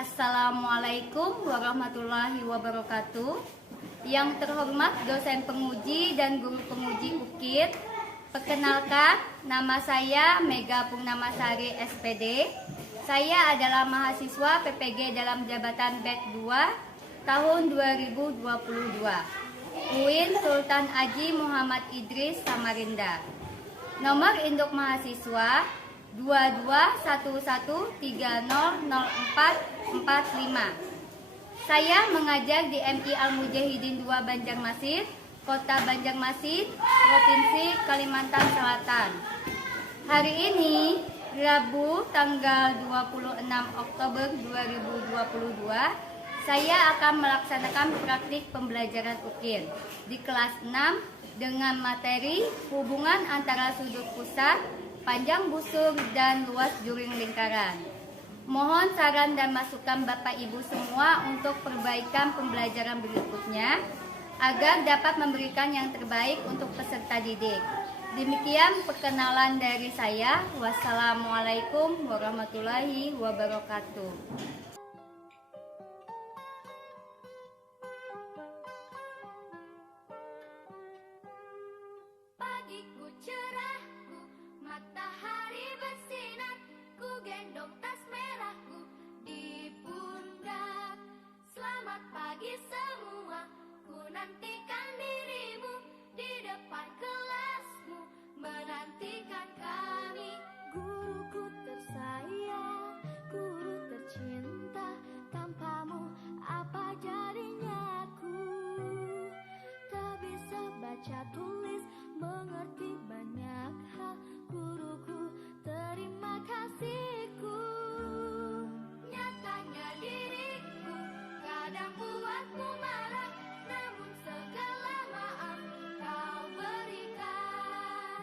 Assalamualaikum warahmatullahi wabarakatuh. Yang terhormat dosen penguji dan guru penguji UKIT, perkenalkan, nama saya Mega Purnamasari SPD. Saya adalah mahasiswa PPG dalam jabatan BED 2 tahun 2022, UIN Sultan Haji Muhammad Idris Samarinda. Nomor induk mahasiswa 2211300445. Saya mengajar di MI Al-Mujahidin 2 Banjarmasin, Kota Banjarmasin, Provinsi Kalimantan Selatan. Hari ini, Rabu tanggal 26 Oktober 2022, saya akan melaksanakan praktik pembelajaran UKIN di kelas 6 dengan materi hubungan antara sudut pusat, panjang busur, dan luas juring lingkaran. Mohon saran dan masukan Bapak Ibu semua untuk perbaikan pembelajaran berikutnya agar dapat memberikan yang terbaik untuk peserta didik. Demikian perkenalan dari saya. Wassalamualaikum warahmatullahi wabarakatuh. Pagiku cerahku, matahari bersinar, ku gendong tas merahku di pundak. Selamat pagi semua, ku nantikan dirimu di depan kelasmu, menantikan kami. Guruku tersayang, guru tercinta, tanpamu apa jadinya aku? Tak bisa baca tulis, mengerti banyak hal. Guruku, terima kasihku. Nyatanya diriku kadang buatmu marah, namun segala maaf kau berikan.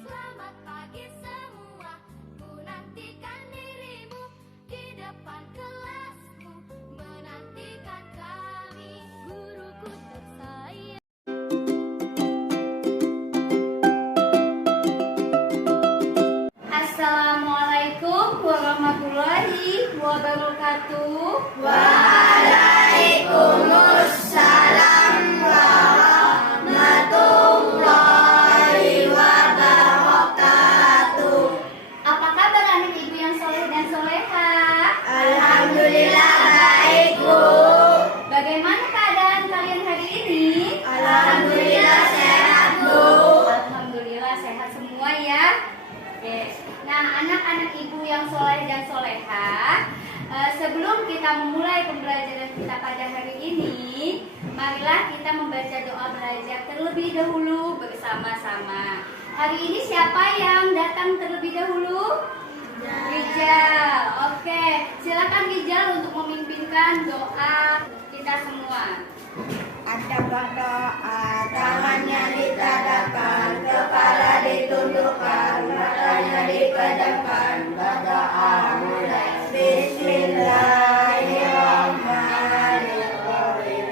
Selamat pagi semua, ku nantikan dirimu di depan kelasmu, menantikan kami. Guruku tersayang. Assalamualaikum warahmatullahi wabarakatuh. Waalaikumsalam warahmatullahi wabarakatuh. Apa kabar anak ibu yang soleh dan soleha? Alhamdulillah baik, Bu. Bagaimana keadaan kalian hari ini? Alhamdulillah sehat, Bu. Alhamdulillah sehat semua ya. Oke. Nah, anak-anak ibu yang soleh dan soleha, sebelum kita memulai pembelajaran kita pada hari ini, marilah kita membaca doa belajar terlebih dahulu bersama-sama. Hari ini siapa yang datang terlebih dahulu? Rijal. Oke, silakan Rijal untuk memimpinkan doa kita semua. Ada berdoa, tangannya ditadahkan, kepala ditundukkan, matanya dipejamkan, berdoa mulai. Bismillahirrahmanirrahim.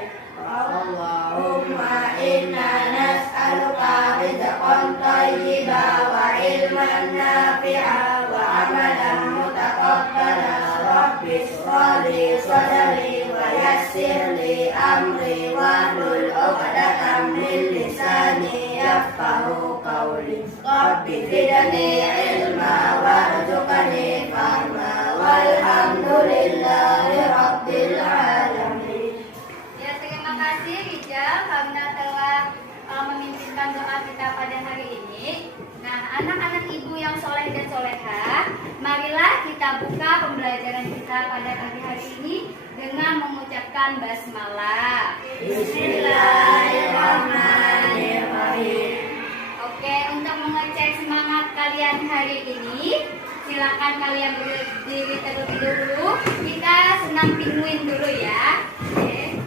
Allahumma inna nas'aluka rizqan thayyiban wa ilman nafi'an wa amalan mutaqabbalan. Rabbi shrah li sadri wa yassir li amri wahlul 'uqdatam min lisani yafqahu qawli. Rabbi zidni ilma warzuqni fahma. Walhamdulillahi rabbil alamin. Ya, terima kasih Rijal karena telah memimpinkan doa kita pada hari ini. Nah, anak-anak ibu yang soleh dan soleha, marilah kita buka pembelajaran kita pada pagi hari ini dengan mengucapkan basmalah. Bismillahirrahmanirrahim. Oke, untuk mengecek semangat kalian hari ini, silakan kalian berdiri terlebih dahulu. Kita senam pinguin dulu ya. Oke.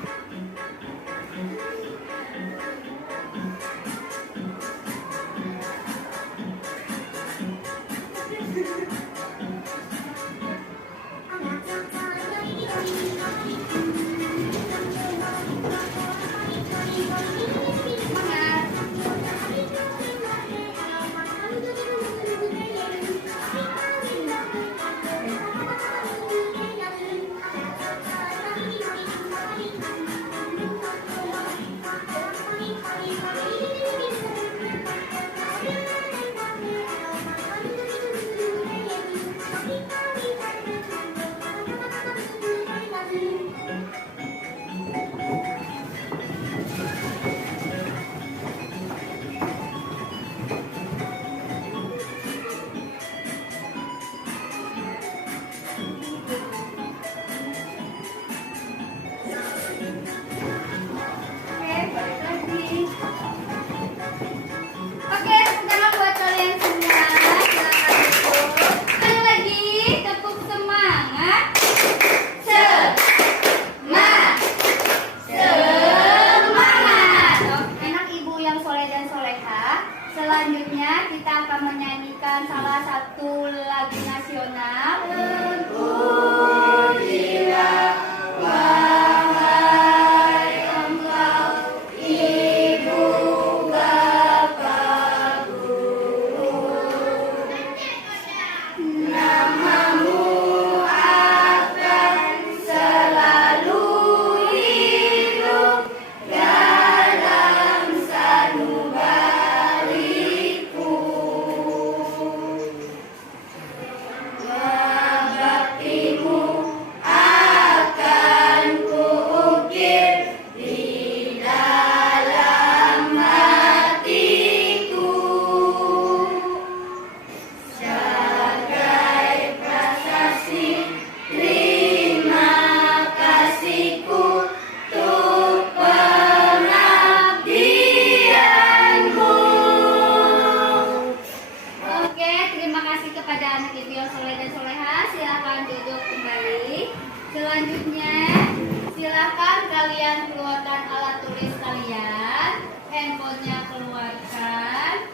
handphonenya keluarkan.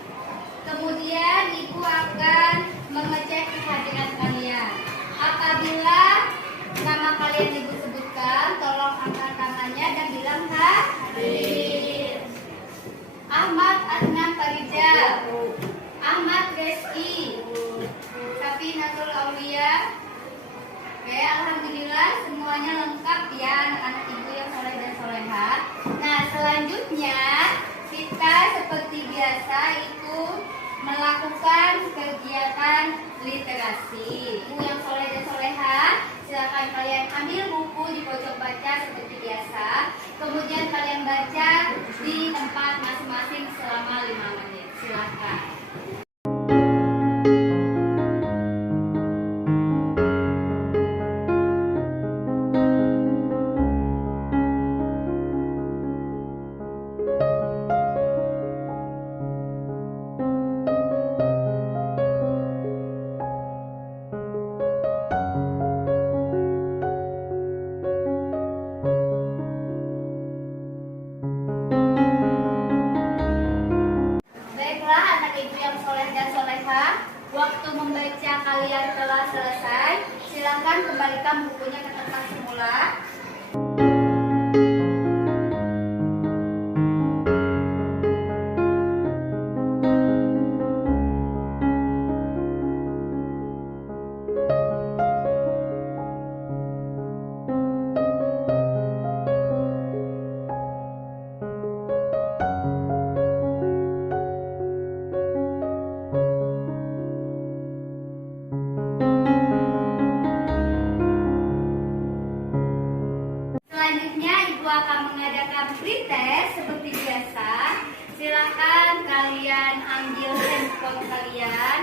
Kemudian ibu akan mengecek kehadiran kalian. Apabila nama kalian ibu sebutkan, tolong angkat tangannya dan bilang hadir. Ahmad Adnan Farijal, Ahmad Reski, Safinatul Aulia. Oke, alhamdulillah semuanya lengkap ya anak-anak ibu yang soleh dan soleha. Nah, selanjutnya kita seperti biasa itu melakukan kegiatan literasi. Ibu yang soleh dan soleha, silakan kalian ambil buku di pojok baca seperti biasa. Kemudian kalian baca di tempat masing-masing selama 5 menit. Silakan. Baiklah anak ibu yang soleh dan soleha, waktu membaca kalian telah selesai. Silakan kembalikan bukunya ke tempat semula. Selanjutnya ibu akan mengadakan pretest seperti biasa. Silakan kalian ambil handphone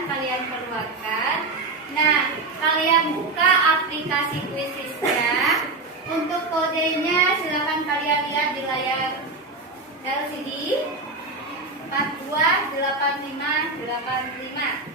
kalian keluarkan. Nah, kalian buka aplikasi Quiziznya. Untuk kodenya silakan kalian lihat di layar LCD 428585.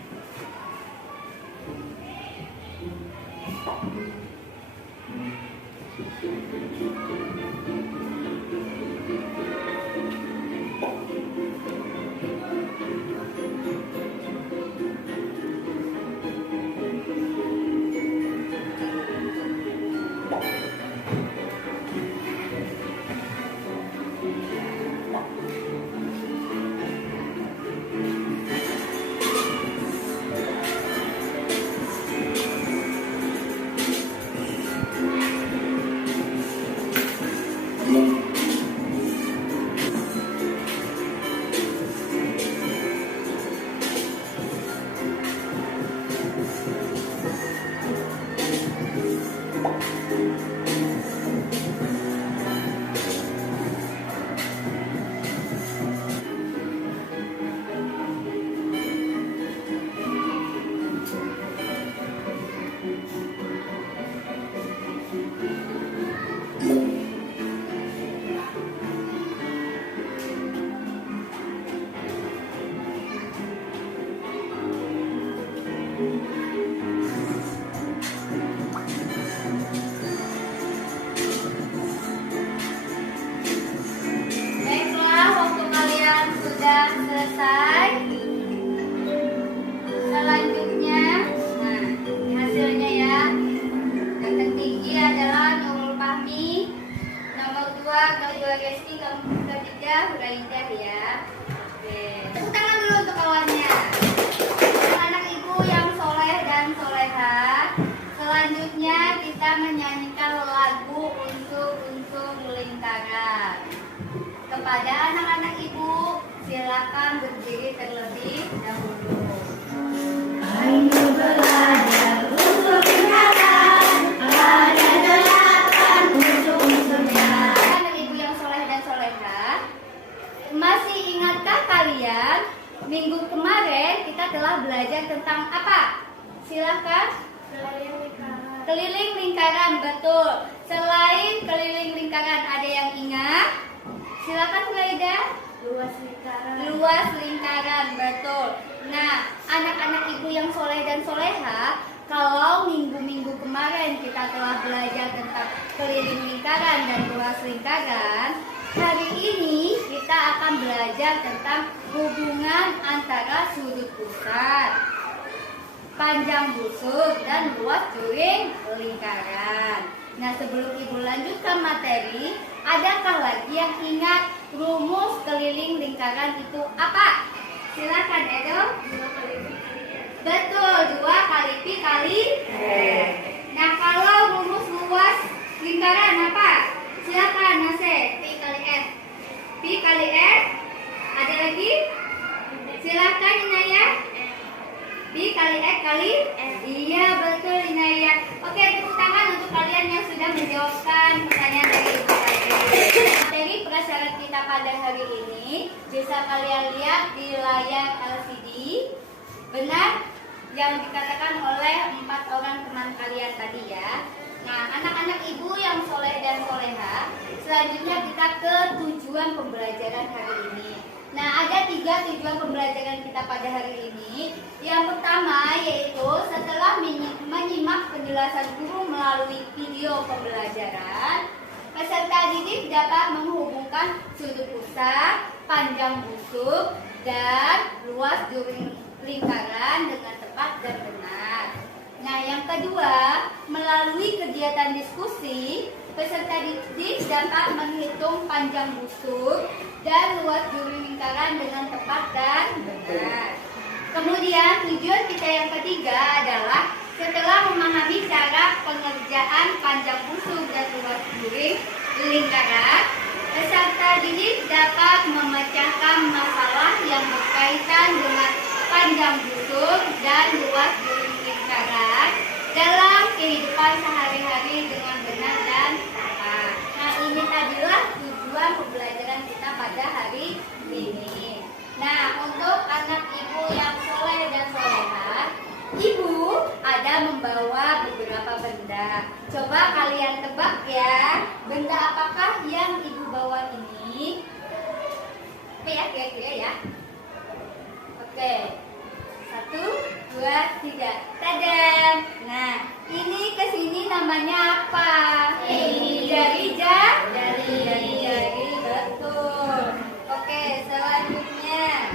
Baiklah, waktu kalian sudah selesai. Selanjutnya, nah hasilnya ya. Yang tertinggi adalah Nurul Fahmi, nomor 2 Nurul Reski, nomor 3 Huraidah ya. Oke, tepuk tangan dulu untuk kawannya. Anak ibu yang soleh dan soleha, selanjutnya kita menyanyikan lagu untuk lingkaran. Kepada anak-anak ibu, silakan berdiri terlebih dahulu. Ayo belajar untuk lingkaran, ada 8 unsur-unsurnya. Anak ibu yang soleh dan soleha, masih ingatkah kalian minggu kemarin kita telah belajar tentang apa? Silakan. Keliling lingkaran, betul. Selain keliling lingkaran, ada yang ingat? Silakan Huraidah. Luas lingkaran, betul. Nah, anak-anak ibu yang soleh dan soleha, kalau minggu-minggu kemarin kita telah belajar tentang keliling lingkaran dan luas lingkaran, hari ini kita akan belajar belajar tentang hubungan antara sudut pusat, panjang busur, dan luas juring lingkaran. Nah, sebelum Ibu lanjutkan materi, adakah lagi yang ingat rumus keliling lingkaran itu apa? Silakan Edo. Betul, 2 kali pi kali R. Nah, kalau rumus luas lingkaran apa? Silakan Nase. Pi kali R. Pi kali R. Ada lagi? Silakan Inaya. Pi kali R kali R. Iya, betul Inaya. Oke, tepuk tangan untuk kalian yang sudah menjawabkan pertanyaan dari Ibu tadi. Materi prasyarat kita pada hari ini bisa kalian lihat di layar LCD. Benar yang dikatakan oleh 4 orang teman kalian tadi ya. Nah, anak-anak Ibu yang soleh dan soleha, selanjutnya kita ke tujuan pembelajaran hari ini. Nah, ada 3 tujuan pembelajaran kita pada hari ini. Yang pertama yaitu setelah menyimak penjelasan guru melalui video pembelajaran, peserta didik dapat menghubungkan sudut pusat, panjang busur, dan luas juring lingkaran dengan tepat dan benar. Nah, yang kedua, melalui kegiatan diskusi, peserta didik dapat menghitung panjang busur dan luas juring lingkaran dengan tepat dan benar. Kemudian tujuan kita yang ketiga adalah setelah memahami cara pengerjaan panjang busur dan luas juring lingkaran, peserta didik dapat memecahkan masalah yang berkaitan dengan panjang busur dan luas juring lingkaran dalam kehidupan sehari-hari dengan benar dan tepat. Nah, ini tadilah tujuan pembelajaran kita pada hari ini. Nah, untuk anak Ibu yang soleh dan soleha, Ibu ada membawa beberapa benda. Coba kalian tebak ya, benda apakah yang Ibu bawa ini? Oke ya, kira-kira ya. Oke, 1, 2, 3. Tadam. Nah, ini kesini namanya apa? Jari. Betul. Oke, selanjutnya.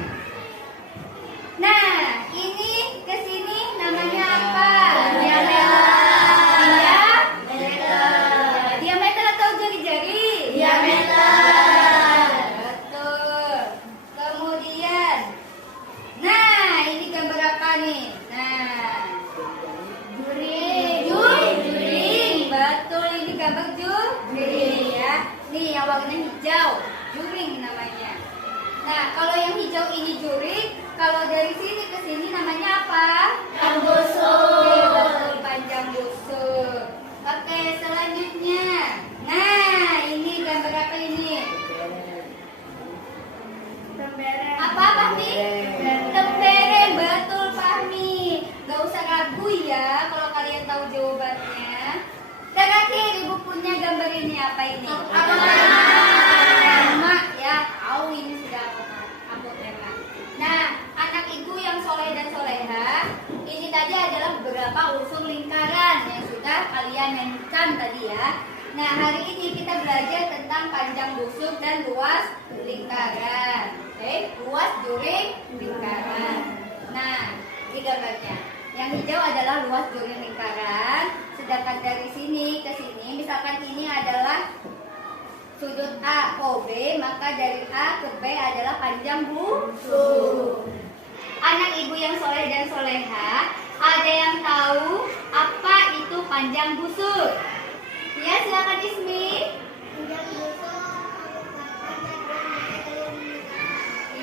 Nah, ini kesini namanya apa? Diameter atau jari-jari? Betul. Kemudian, nah ini gambar apa nih? Nah, juring. Betul, ini gambar juring ya. Nih yang warnanya hijau, juring namanya. Nah, kalau yang hijau ini juring, kalau dari sini ke sini namanya apa? Panjang busur. Betul, panjang busur. Oke, selanjutnya. Nah, ini gambar apa ini? Apa Fahmi? Tempereng, betul Fahmi. Gak usah ragu ya kalau kalian tahu jawabannya. Terakhir, Ibu punya gambar ini apa ini? Sama ya, tahu ini sudah aku terang. Nah, anak Ibu yang soleh dan soleha, ini tadi adalah beberapa unsur lingkaran yang sudah kalian mainkan tadi ya. Nah, hari ini kita belajar tentang panjang busur dan luas lingkaran. Oke, luas juring lingkaran. Nah, ini gambarnya. Yang hijau adalah luas juring lingkaran. Sedangkan dari sini ke sini, misalkan ini adalah sudut A OB, maka dari A ke B adalah panjang busur. Anak Ibu yang soleh dan soleha, ada yang tahu apa itu panjang busur? Ya, silakan Ismi.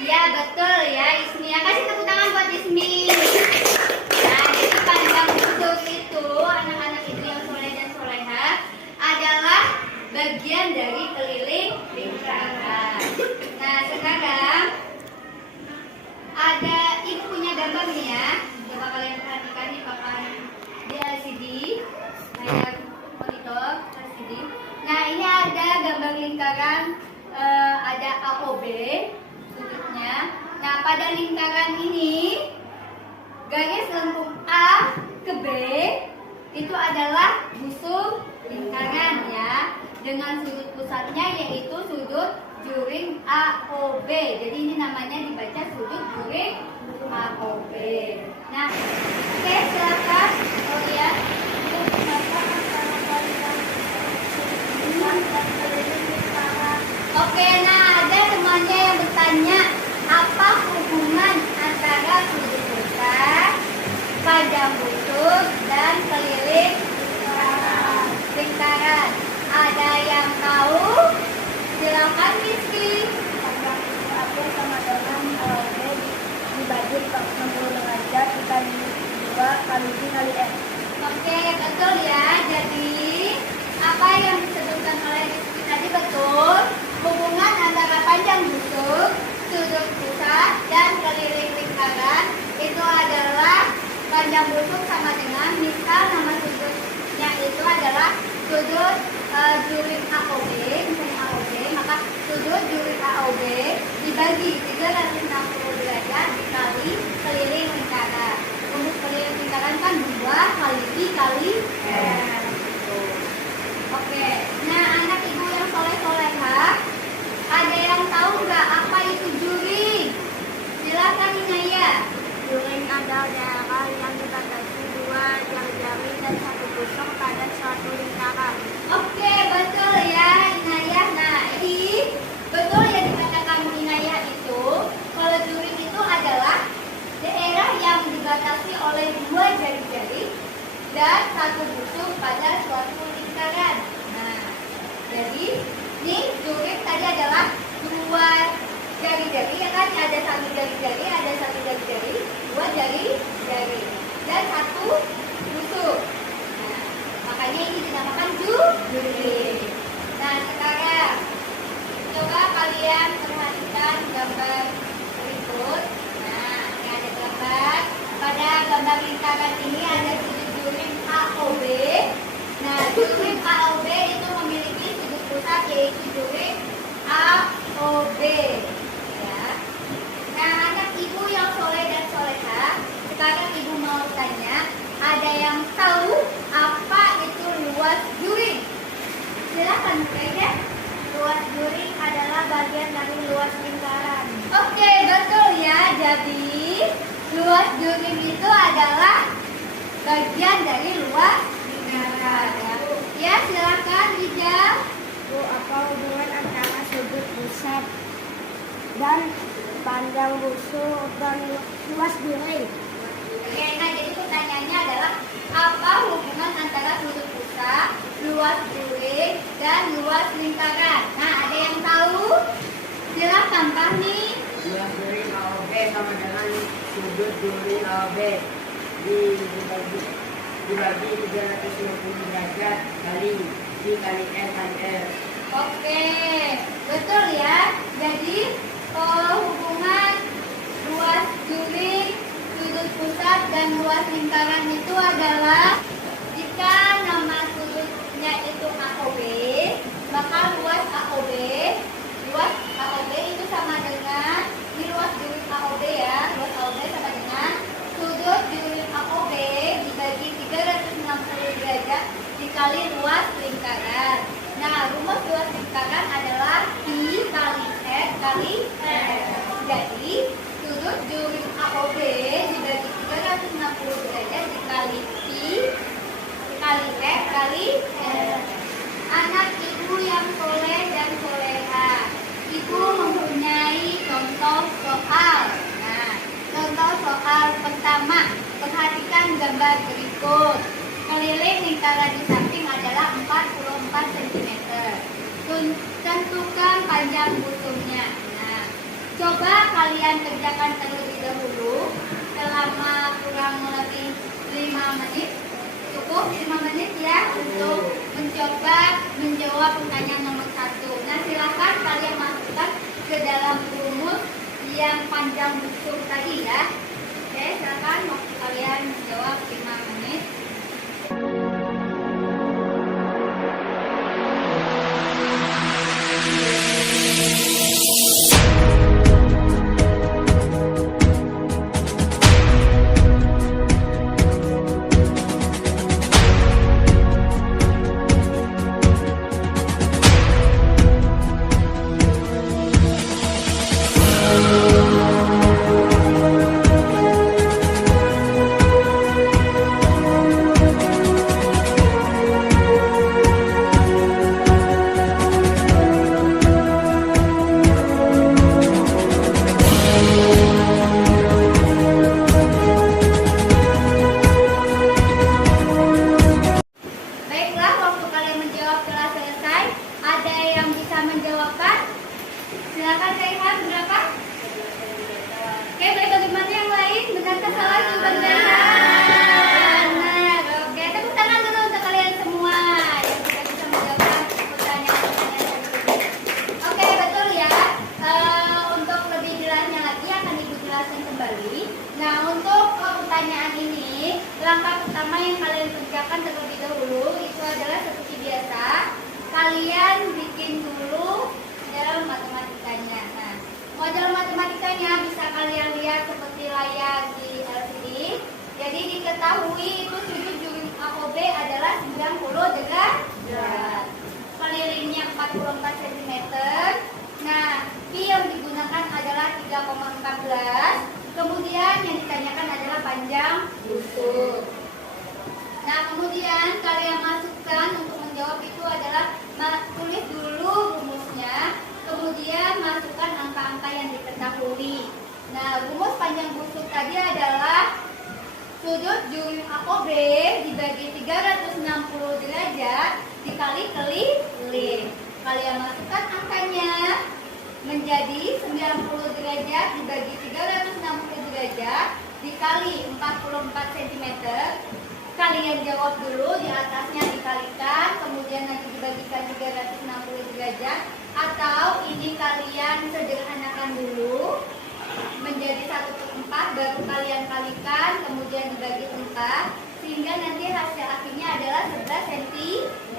Iya, betul ya Ismi. Ya, kasih tepuk tangan buat Ismi. Nah, jadi panjang busur itu anak-anak Ibu yang soleh dan soleha adalah bagian dari keliling lingkaran. Nah, sekarang ada Ibu punya gambar nih ya. Coba kalian perhatikan nih papan di LCD, layar monitor LCD. Nah, ini ada gambar lingkaran, ada AOB sudutnya. Nah, pada lingkaran ini garis lengkung A ke B itu adalah busur lingkaran ya, dengan sudut pusatnya yaitu sudut juring AOB. Jadi ini namanya dibaca sudut juring AOB. Nah, oke, silakan lihat. Oke, nah ada semuanya yang bertanya apa hubungan antara sudut pusat, panjang busuk, dan keliling lingkaran. Ada yang tahu? Silakan Rizky. Aku sama dengan AOB dibagi 60 derajat dikali 2 kali I kali F. Oke, betul ya. Jadi apa yang disebutkan oleh Rizky tadi betul. Hubungan antara panjang busuk, sudut pusat, dan keliling lingkaran itu adalah panjang busuk sama dengan misal nama sudutnya itu adalah sudut juring AOB, misalnya AOB, maka sudut juring AOB dibagi 360 derajat dikali keliling lingkaran. Rumus keliling lingkaran kan 2 kali I kali F. Oke, nah anak ibu yang soleh-solehah, ada yang tahu nggak apa itu juring? Silakan Inaya. Juring adalah daerah yang dibatasi 2 jari-jari dan 1 busuk pada suatu lingkaran. Oke, betul ya Inaya. Nah, ini betul yang dikatakan Inaya itu. Kalau juring itu adalah daerah yang dibatasi oleh 2 jari-jari dan 1 busuk pada suatu lingkaran. Nah, jadi ini juring tadi adalah 2 jari-jari, ya kan? Ada 1 jari-jari, ada 1 jari-jari, 2 jari-jari, dan 1 busuk. Nah, makanya ini dinamakan juring. Nah, sekarang coba kalian perhatikan gambar berikut. Nah, ini ada gambar. Pada gambar lingkaran ini ada sudut juring AOB. Nah, juring AOB itu memiliki sudut pusat yaitu juring AOB. Ya. Nah, anak ibu yang soleh dan solehah, sekarang ibu mau tanya, ada yang tahu apa itu luas juring? Silakan kayaknya. Luas juring adalah bagian dari luas lingkaran. Oke, betul ya. Jadi luas juring itu adalah bagian dari luas lingkaran. Ya, silakan Rijal. Bu, apa hubungan antara sudut pusat dan panjang busuk dan luas juring? Oke, nah jadi pertanyaannya adalah apa hubungan antara sudut pusat, luas juring, dan luas lingkaran? Nah, ada yang tahu? Silakan Fahmi. Luas juring AOB sama dengan sudut juring AOB dibagi 360 derajat kali I kali F kali R. Oke, betul ya. Jadi hubungan luas juring, sudut pusat, dan luas lingkaran itu adalah jika nama sudutnya itu AOB, maka luas AOB itu sama dengan ini luas juring AOB ya, luas AOB sama dengan sudut juring AOB dibagi 360 derajat dikali luas lingkaran. Nah, rumus luas lingkaran adalah I kali F kali R. Jadi, sudut juring AOB dibagi 360 derajat dikali I kali F kali R. Anak ibu yang soleh dan solehah, ibu mempunyai contoh soal. Nah, contoh soal pertama, perhatikan gambar berikut. Keliling lingkaran di samping adalah 44 cm. Tentukan panjang busuknya. Nah, coba kalian kerjakan terlebih dahulu selama kurang lebih 5 menit. Cukup 5 menit ya untuk mencoba menjawab pertanyaan nomor 1. Nah, silakan kalian masukkan ke dalam rumus yang panjang busuk tadi ya. Oke, silakan waktu kalian menjawab 5 menit. pertanyaan ini, langkah pertama yang kalian kerjakan terlebih dahulu itu adalah seperti biasa, kalian bikin dulu model matematikanya. Nah, model matematikanya bisa kalian lihat seperti layar di LCD. Jadi diketahui itu sudut juring AOB adalah 90 derajat. Kelilingnya 44 cm. Nah, pi yang digunakan adalah 3,14. Kemudian yang ditanyakan adalah panjang busur. Nah, kemudian kalian masukkan untuk menjawab itu adalah tulis dulu rumusnya, kemudian masukkan angka-angka yang diketahui. Nah, rumus panjang busur tadi adalah sudut juring AOB dibagi 360 derajat dikali keliling. Kalian masukkan angkanya menjadi 90 derajat dibagi 360 derajat dikali 44 cm. Kalian jawab dulu, di atasnya dikalikan, kemudian nanti dibagikan 360 derajat, atau ini kalian sederhanakan dulu menjadi 1/4, baru kalian kalikan, kemudian dibagi 4, sehingga nanti hasil akhirnya adalah 11 cm.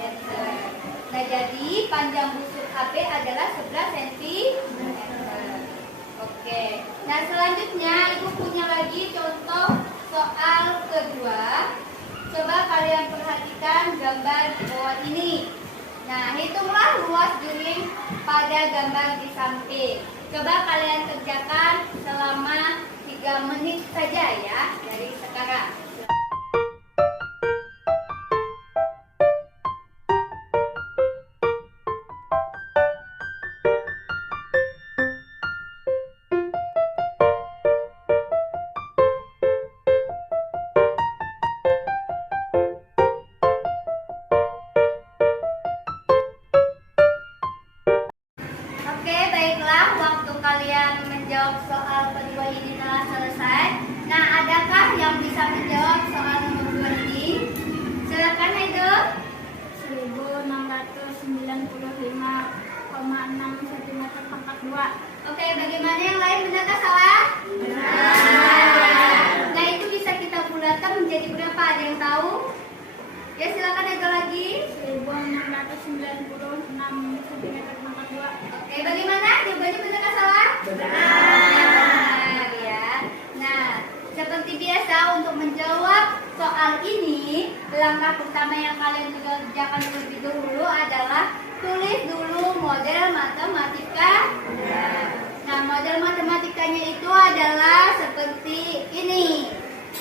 Nah, jadi panjang busur AB adalah 11 cm. Oke. Nah, selanjutnya Ibu punya lagi contoh soal kedua. Coba kalian perhatikan gambar di bawah ini. Nah, hitunglah luas juring pada gambar di samping. Coba kalian kerjakan selama 3 menit saja ya, dari sekarang. Oke, baiklah, waktu kalian menjawab soal kedua ini telah selesai. Nah, adakah yang bisa menjawab soal nomor 2 ini? Silakan, Aidul. 1695,6 cm pangkat 2. Oke, bagaimana yang lain, benarkah salah? Nah, itu bisa kita bulatkan menjadi berapa? Ada yang tahu? Ya, silakan Aidul lagi. 1696 cm pangkat 2. Oke, bagaimana? Jawabannya benarkah salah? Benar ya. Nah, seperti biasa untuk menjawab soal ini, langkah pertama yang kalian kerjakan terlebih dahulu adalah tulis dulu model matematika. Nah, model matematikanya itu adalah seperti ini.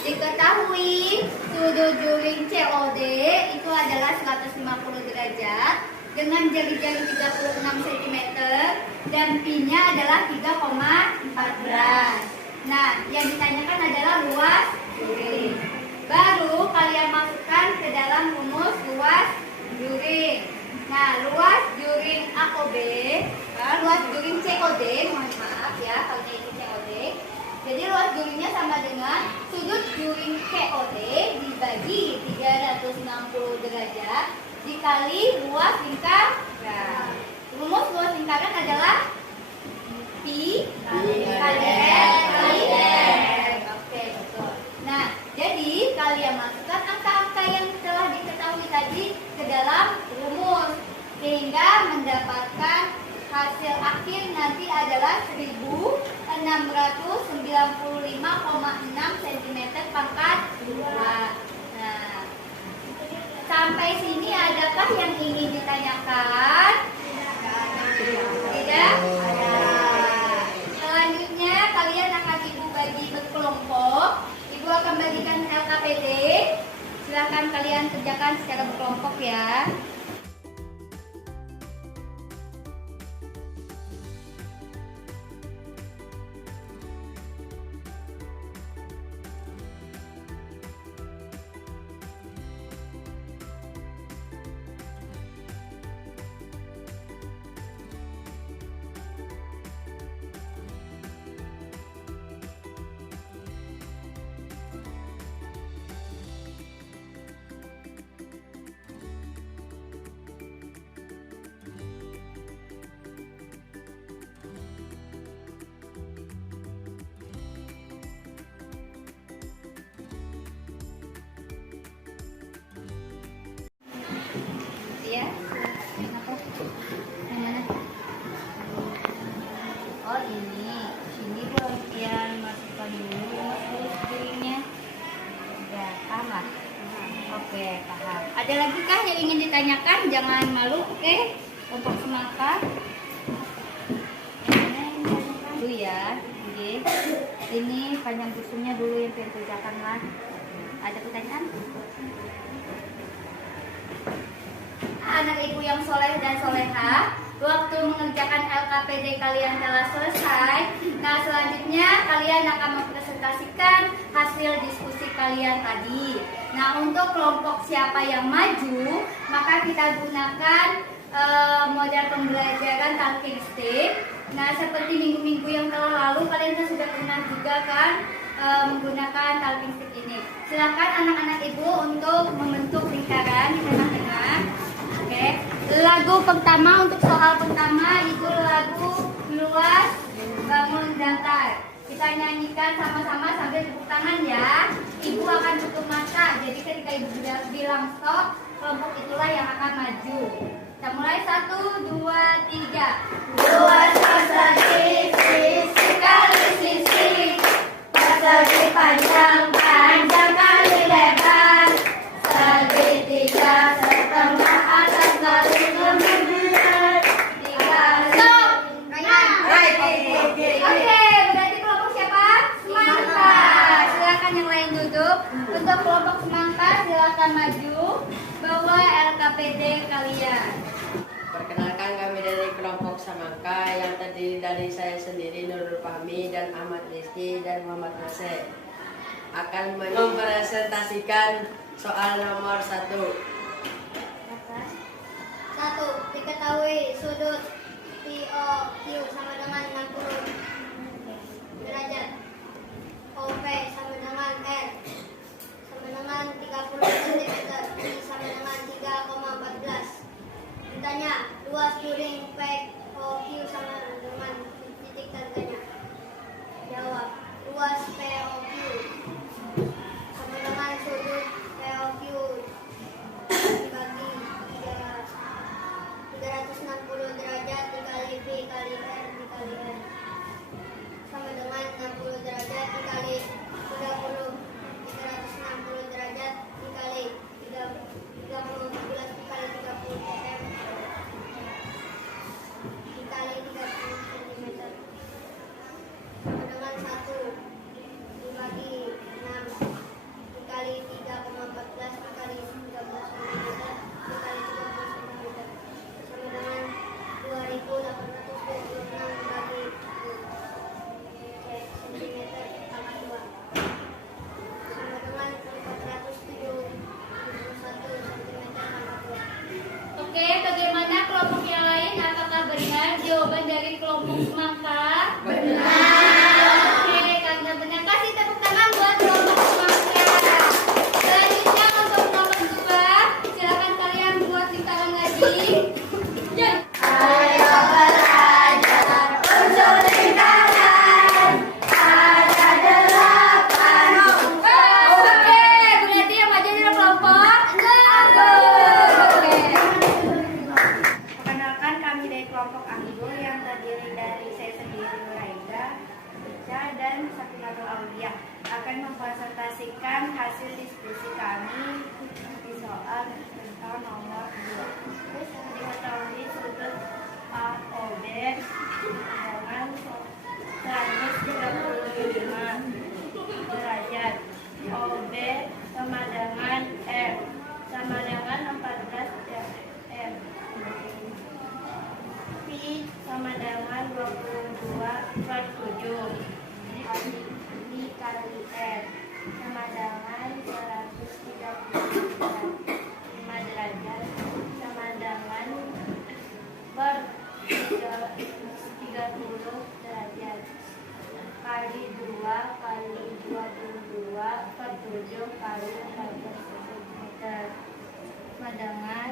Diketahui sudut juring COD itu adalah 150 derajat dengan jari-jari 36 cm dan pi-nya adalah 3,14. Nah, yang ditanyakan adalah luas juring. Baru kalian masukkan ke dalam rumus luas juring. Nah, luas juring AOB, luas juring COD, mohon maaf ya kalau ini COD. Jadi luas juringnya sama dengan sudut juring COD dibagi 360 derajat dikali luas lingkaran. Rumus luas lingkaran adalah pi kali r kali r. Oke, betul. Nah, jadi kalian masukkan angka-angka yang telah diketahui tadi ke dalam rumus sehingga mendapatkan hasil akhir nanti adalah 1695,6 cm pangkat 2. Nah, sampai sini adakah yang ingin ditanyakan? Tidak? Ada. Selanjutnya kalian akan Ibu bagi berkelompok. Ibu akan bagikan LKPD. Silakan kalian kerjakan secara berkelompok ya. Oke, paham. Ada lagi kah yang ingin ditanyakan? Jangan malu, oke? Kelompok semangka. Dulu ya, oke. Ini panjang busunya dulu yang saya kerjakan lah. Ada pertanyaan? Anak ibu yang soleh dan soleha, waktu mengerjakan LKPD kalian telah selesai. Nah, selanjutnya kalian akan mempresentasikan hasil diskusi kalian tadi. Nah, untuk kelompok siapa yang maju, maka kita gunakan model pembelajaran talking stick. Nah, seperti minggu-minggu yang telah lalu, kalian kan sudah pernah juga kan menggunakan talking stick ini. Silakan anak-anak ibu untuk membentuk lingkaran di tengah-tengah. Oke, lagu pertama untuk soal pertama itu lagu Luas Bangun Datar. Kita nyanyikan sama-sama sambil tepuk tangan ya. Ibu akan tutup mata. Jadi ketika ibu bilang stop, kelompok itulah yang akan maju. Kita mulai 1, 2, 3. Luas persegi, sisi kali sisi, persegi panjang, panjang kali lebar, segitiga setengah atas kali kemudian 3. Stop. Oke, berarti kelompok siapa? Semangka. Silakan yang lain duduk. Untuk kelompok semangka silakan maju. Bawa LKPD kalian. Perkenalkan, kami dari kelompok semangka yang terdiri dari saya sendiri, Nurul Fahmi, dan Ahmad Rizky dan Muhammad Nasir, akan mempresentasikan soal nomor 1. 1. Diketahui sudut POQ sama dengan 60 derajat. OP sama dengan R sama dengan 30 cm. I sama dengan 3,14. Ditanya, luas during POQ sama dengan titik tandanya. Jawab, luas POQ sama dengan sudut POQ dibagi 360 derajat dikali V kali R dikali R sama dengan 60 derajat dikali 30. 360 derajat dikali 15 dikali 30 cm dikali 30 cm sama dengan 1 dibagi 6 dikali 3,14 dikali 13 cm dikali 30 cm sama dengan 2826 dibagi cm pangkat 2 sama dengan 471 cm pangkat 2. Oke, bagaimana kelompok yang lain? Apakah benar jawaban dari kelompok semangka? Benar. Oke, karena benar kasih tepuk tangan buat kelompok semangka. Selanjutnya untuk kelompok 2, silakan kalian buat lingkaran lagi. Ayo belajar unsur lingkaran, ada 8 Oke, berarti yang maju adalah kelompok Oke. Perkenalkan, kami dari kelompok Anggul yang terdiri dari saya sendiri, Nuraida, Ica, dan Sakinatul Aulia akan mempresentasikan hasil diskusi kami di soal tentang nomor 2. Diketahui sudut AOB dengan 135 derajat, OB sama dengan R sama dengan 14 cm, P sama dengan 22/7 dikali R sama dengan 135 derajat sama dengan ber 30 derajat kali 2 kali 22/7 kali 14 cm sama dengan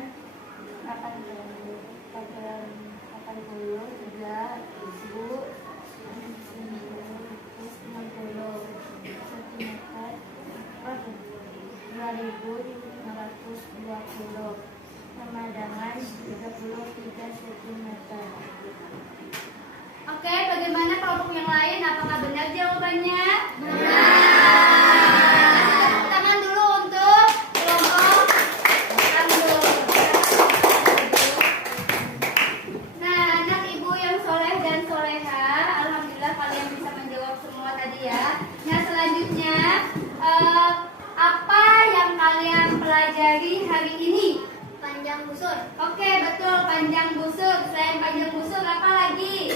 2520 sama dengan 33 cm. Oke, bagaimana kelompok yang lain? Apakah benar jawabannya? Benar. Tepuk tangan dulu untuk kelompok tadi ya. Nah selanjutnya apa yang kalian pelajari hari ini? Panjang busur. Oke betul, panjang busur. Selain panjang busur apa lagi?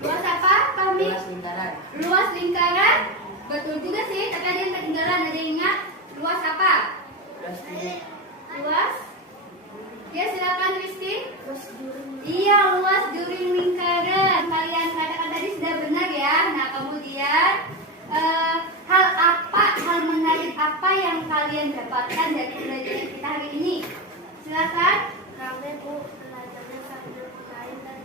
Luas apa, Fahmi? Luas lingkaran. Luas lingkaran. Betul juga sih, tapi ada yang ketinggalan. Ada yang ingat? Luas apa? Luas titik. Luas? Ya silakan Rizky. Terus juring. Iya, luas juring lingkaran. Kalian katakan tadi sudah benar ya. Nah kemudian hal menarik apa yang kalian dapatkan dari pelajaran kita hari ini? Silakan. Rame Bu, belajarnya sambil main dan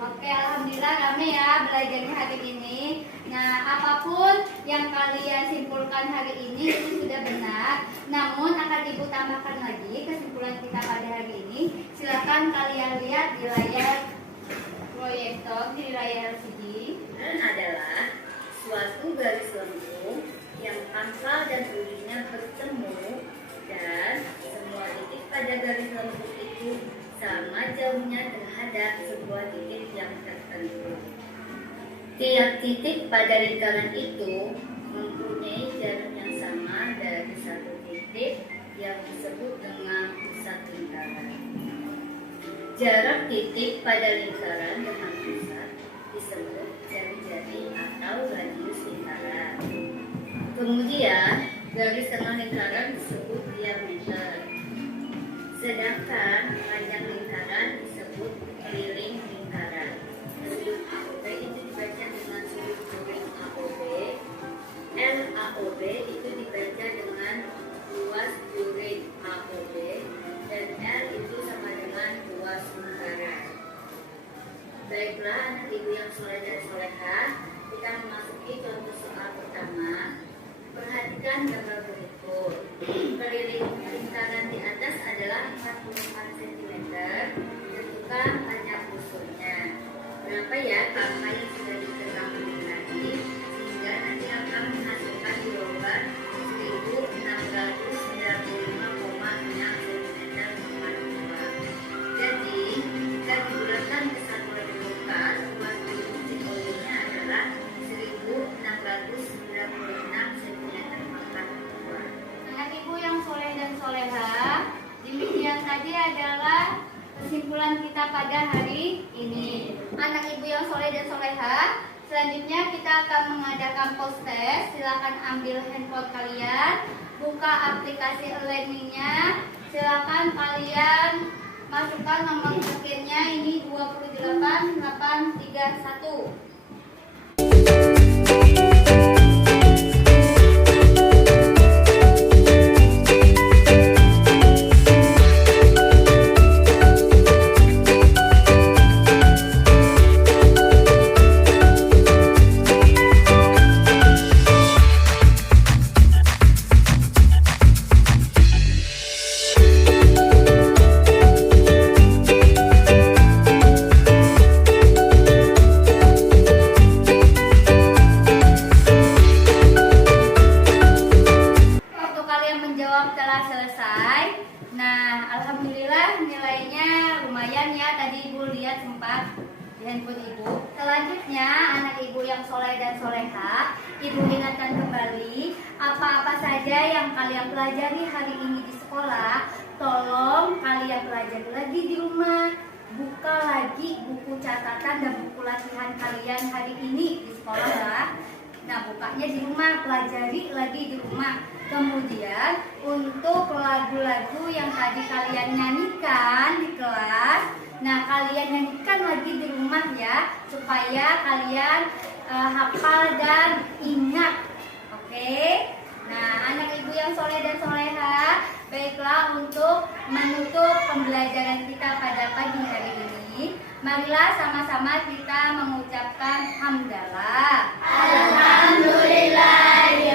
Oke, alhamdulillah rame ya belajarnya hari ini. Nah, apapun yang kalian simpulkan hari ini itu sudah benar. Namun akan Ibu tambahkan lagi kesimpulan kita pada hari ini. Silakan kalian lihat di layar proyektor, di layar LCD. Adalah suatu garis lengkung yang pangkal dan ujungnya bertemu dan semua titik pada garis lengkung itu sama jauhnya terhadap sebuah titik yang tertentu. Tiap titik pada lingkaran itu mempunyai jarak yang sama dari satu titik yang disebut dengan pusat lingkaran. Jarak titik pada lingkaran dengan pusat disebut jari-jari atau radius lingkaran. Kemudian, garis tengah lingkaran disebut diameter. Sedangkan panjang lingkaran disebut keliling lingkaran. Sudut AOB itu dibaca dengan sudut juring AOB. LAOB itu dibaca dengan luas juring AOB. Dan L itu sama dengan luas lingkaran. Baiklah anak ibu yang soleh dan solehah, kita memasuki contoh soal pertama. Perhatikan gambar berikut. Keliling lingkaran di atas adalah 44 cm. Tentukan panjang busurnya. Berapa ya angka yang sudah diketahui tadi, sehingga nanti akan menghasilkan jawaban 1695,6 cm per 2. Jadi, jika digunakan ke satuan rujukan, luas ujung psikologinya adalah 1696 cm per 2. Anak ibu yang soleh dan solehah, demikian tadi adalah kesimpulan kita pada hari ini. Anak ibu yang soleh dan solehah, selanjutnya kita akan mengadakan post test. Silakan ambil handphone kalian, buka aplikasi e-learningnya. Silakan kalian masukkan nomor rekeningnya ini 28831. Waktu kalian menjawab telah selesai. Nah, alhamdulillah nilainya lumayan ya. Tadi ibu lihat sempat di handphone ibu. Selanjutnya, anak ibu yang soleh dan solehah, ibu ingatkan kembali apa-apa saja yang kalian pelajari hari ini di sekolah. Tolong kalian pelajari lagi di rumah. Buka lagi buku catatan dan buku latihan kalian hari ini di sekolah ya. Nah, bukanya di rumah, pelajari lagi di rumah. Kemudian untuk lagu-lagu yang tadi kalian nyanyikan di kelas, nah kalian nyanyikan lagi di rumah ya, supaya kalian hafal dan ingat. Oke? Nah, anak ibu yang soleh dan solehah, baiklah untuk menutup pembelajaran kita pada pagi hari ini, marilah sama-sama kita mengucapkan hamdalah. Alhamdulillah.